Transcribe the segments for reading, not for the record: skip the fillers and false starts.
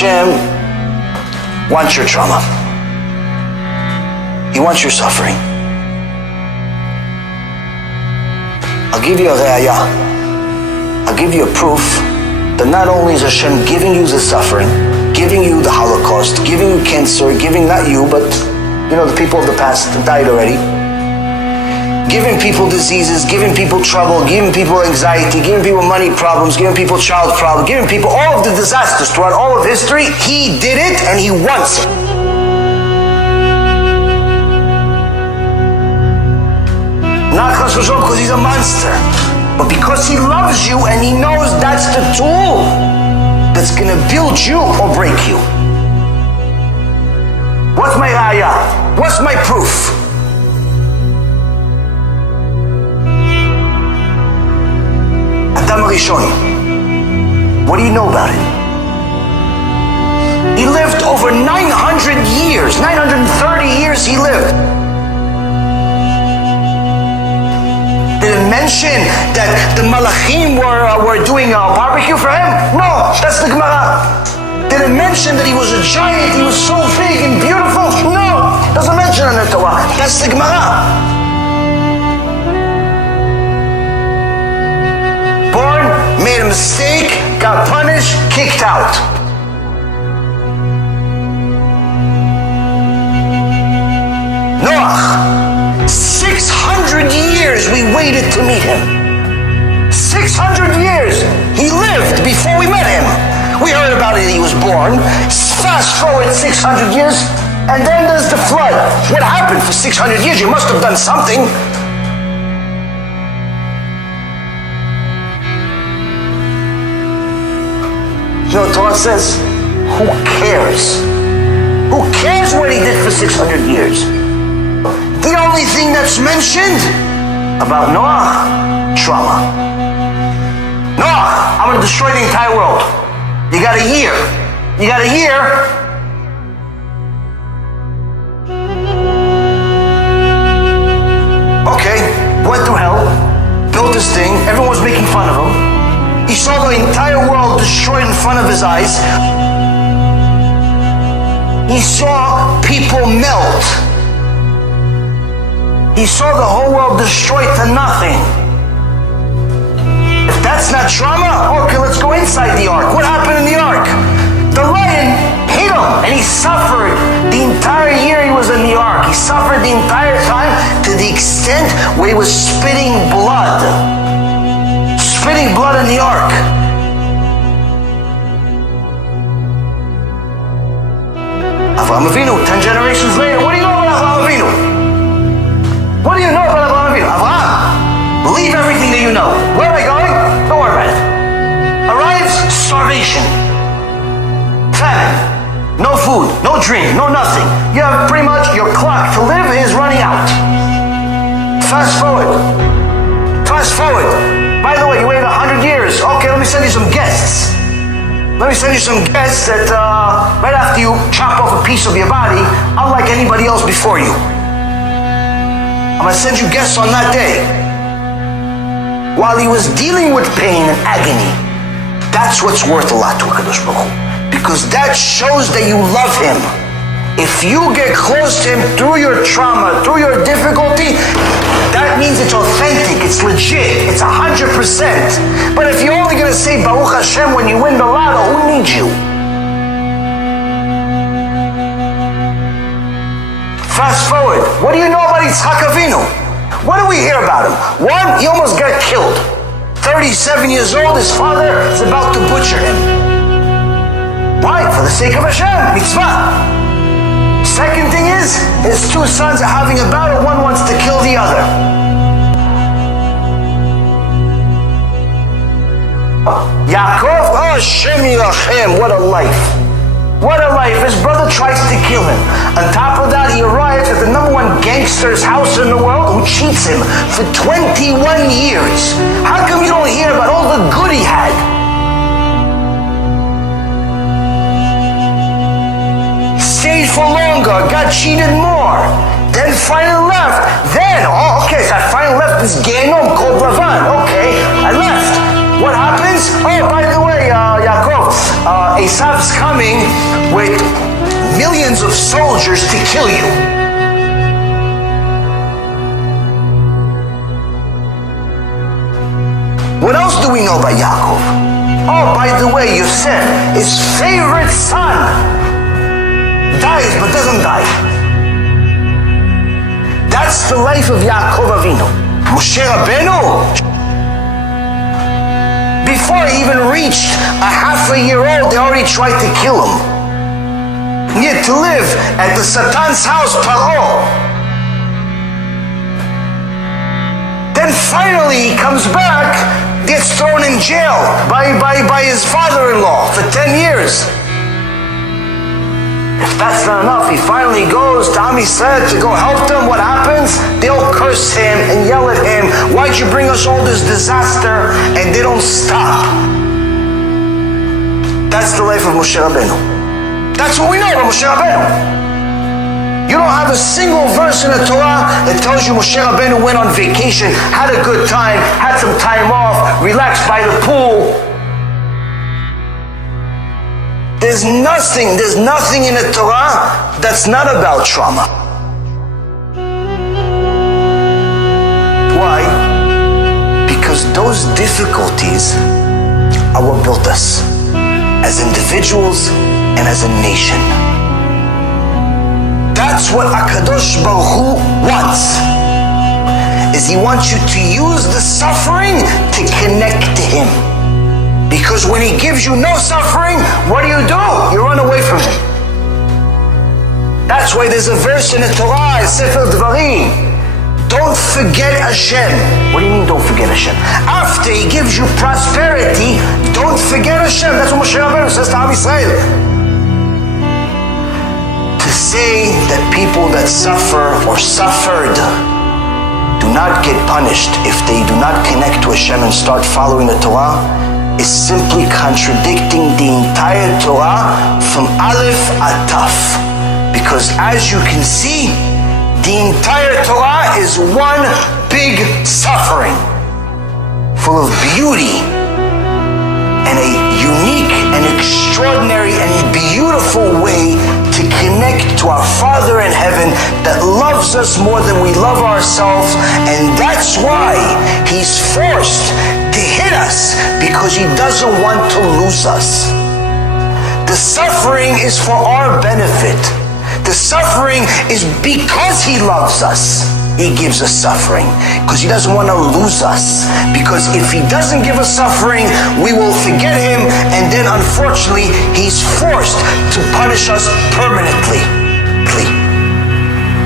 Hashem wants your trauma. He wants your suffering. I'll give you a ra'ayah. I'll give you a proof that not only is Hashem giving you the suffering, giving you the Holocaust, giving you cancer, giving not you, but the people of the past that died already, giving people diseases, giving people trouble, giving people anxiety, giving people money problems, giving people child problems, giving people all of the disasters throughout all of history. He did it and He wants it. Not because He's a monster, but because He loves you and He knows that's the tool that's going to build you or break you. What's my ra'ayah? What's my proof? Adam Rishon. What do you know about it? He lived over 900 years, 930 years he lived. Did it mention that the Malachim were doing a barbecue for him? No, that's the Gemara. Did it mention that he was a giant, he was so big and beautiful? No, doesn't mention in the Torah. That's the Gemara. Born, made a mistake, got punished, kicked out. Noach, 600 years we waited to meet him. 600 years he lived before we met him. We heard about it, he was born. Fast forward 600 years, and then there's the flood. What happened for 600 years? You must have done something. You know what Torah says? Who cares? Who cares what he did for 600 years? The only thing that's mentioned about Noah, trauma. Noah, I'm going to destroy the entire world. You got a year. You got a year. Okay, went through hell, built this thing, everyone was making fun of him. He saw the entire world destroyed in front of his eyes. He saw people melt. He saw the whole world destroyed to nothing. If that's not trauma, okay, let's go inside the ark. What happened in the ark? The lion hit him and he suffered the entire year he was in the ark. He suffered the entire time to the extent where he was spitting blood. Spitting blood in the ark. Avraham Avinu, 10 generations later, what do you know about Avraham Avinu? What do you know about Avraham Avinu? Avraham, believe everything that you know. Where am I going? Don't worry about it. Arrives, starvation. Famine. No food, no drink, no nothing. You have pretty much your clock to live is running out. Fast forward. Fast forward. By the way, you waited 100 years. Okay, let me send you some guests. Let me send you some guests that right after you chop off a piece of your body, unlike anybody else before you. I'm going to send you guests on that day. While he was dealing with pain and agony, that's what's worth a lot to HaKadosh Baruch Hu. Because that shows that you love him. If you get close to him through your trauma, through your difficulty, that means it's authentic, it's legit, it's 100%. But if you're only going to say Baruch Hashem when you win the lotto, who needs you? Fast forward, what do you know about Yitzchak Avinu? What do we hear about him? One, he almost got killed. 37 years old, his father is about to butcher him. Why? For the sake of Hashem, mitzvah. Second thing is, his two sons are having a battle, one wants to kill the other. Yaakov, oh Hashem Yirachem, what a life. What a life. His brother tries to kill him. On top of that, he arrives at the #1 gangster's house in the world who cheats him for 21 years. How come you don't hear about all the good he had? Stayed for longer, got cheated more, then finally left. Then, oh, okay, so I finally left this Gehenom called Lavan. Okay, I left. What happens? Oh, by the way, Yaakov, Esav's coming with millions of soldiers to kill you. What else do we know about Yaakov? Oh, by the way, Yosef, his favorite son, dies but doesn't die. That's the life of Yaakov Avinu. Moshe Rabbeinu, before he even reached a half a year old, they already tried to kill him. He had to live at the Satan's house, Paro. Then finally he comes back, gets thrown in jail by his father-in-law for 10 years. If that's not enough, he finally goes to Am Yisrael to go help them. What happens? They'll curse him and yell at him. Why'd you bring us all this disaster? And they don't stop. That's the life of Moshe Rabbeinu. That's what we know about Moshe Rabbeinu. You don't have a single verse in the Torah that tells you Moshe Rabbeinu went on vacation, had a good time, had some time off, relaxed by the pool. There's nothing in the Torah that's not about trauma. Why? Because those difficulties are what built us as individuals and as a nation. That's what HaKadosh Baruch Hu wants. Is he wants you to use the suffering to connect to him. Because when he gives you no suffering, what do? You run away from him. That's why there's a verse in the Torah, Sefer Dvarim. Don't forget Hashem. What do you mean don't forget Hashem? After he gives you prosperity, don't forget Hashem. That's what Moshe Rabbeinu says to Am Yisrael. To say that people that suffer or suffered do not get punished if they do not connect to Hashem and start following the Torah is simply contradicting the entire Torah from Aleph ad Taf. Because as you can see, the entire Torah is one big suffering, full of beauty and a unique and extraordinary and beautiful way to connect to our Father in heaven that loves us more than we love ourselves. And that's why he's forced to hit us, because he doesn't want to lose us. The suffering is for our benefit. The suffering is because he loves us. He gives us suffering because he doesn't want to lose us. Because if he doesn't give us suffering, we will forget him, and then unfortunately he's forced to punish us permanently.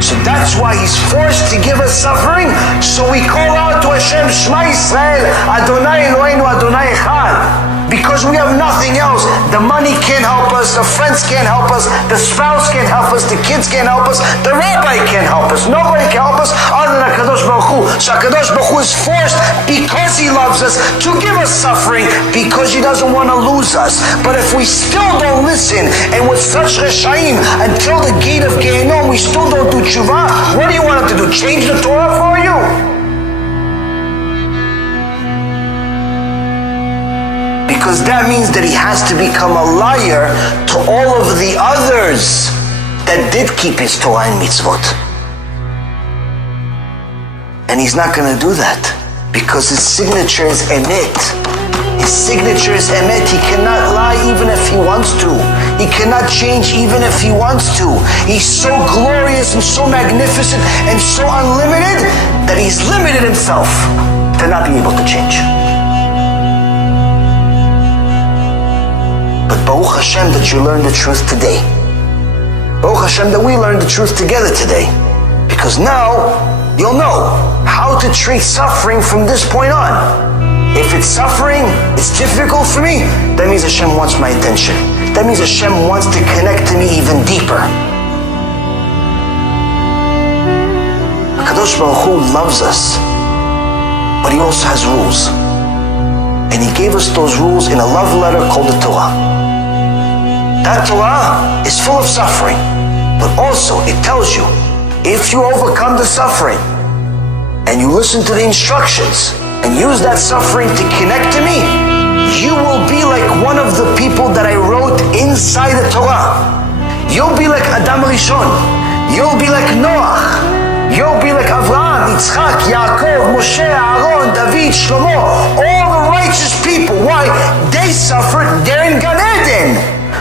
So that's why he's forced to give us suffering. So we call out to Hashem, Shema Yisrael, Adonai Eloheinu, Adonai Echad. Because we have nothing else. The money can't help us, the friends can't help us, the spouse can't help us, the kids can't help us, the rabbi can't help us. Nobody can help us other than HaKadosh Baruch Hu. So HaKadosh Baruch Hu is forced, because he loves us, to give us suffering, because he doesn't want to lose us. But if we still don't listen, and with such reshaim until the gate of Gehinnom, we still don't do tshuva, what do you want him to do? Change the Torah for you? Because that means that he has to become a liar to all of the others that did keep his Torah and mitzvot. And he's not going to do that, because his signature is emet. His signature is emet. He cannot lie even if he wants to. He cannot change even if he wants to. He's so glorious and so magnificent and so unlimited that he's limited himself to not be able to change. But Baruch Hashem that you learned the truth today. Baruch Hashem that we learned the truth together today. Because now you'll know how to treat suffering from this point on. If it's suffering, it's difficult for me, that means Hashem wants my attention. That means Hashem wants to connect to me even deeper. HaKadosh Baruch Hu loves us, but he also has rules. And he gave us those rules in a love letter called the Torah. That Torah is full of suffering, but also it tells you, if you overcome the suffering and you listen to the instructions and use that suffering to connect to me, you will be like one of the people that I wrote inside the Torah. You'll be like Adam Rishon. You'll be like Noach. You'll be like Avraham, Yitzchak, Yaakov, Moshe, Aaron, David, Shlomo, all the righteous people. Why? They suffered, they're in Gan Eden.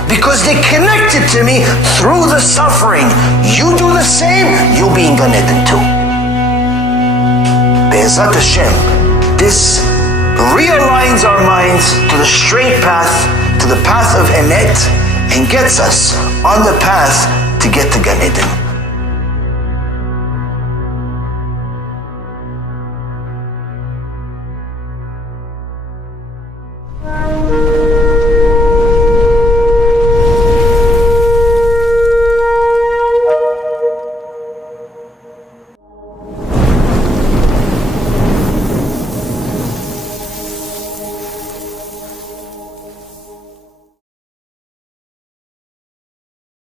Because they connected to me through the suffering. You do the same, you'll be in Gan Eden too. BeEzrat HaShem, this realigns our minds to the straight path, to the path of Emet, and gets us on the path to get to Gan Eden.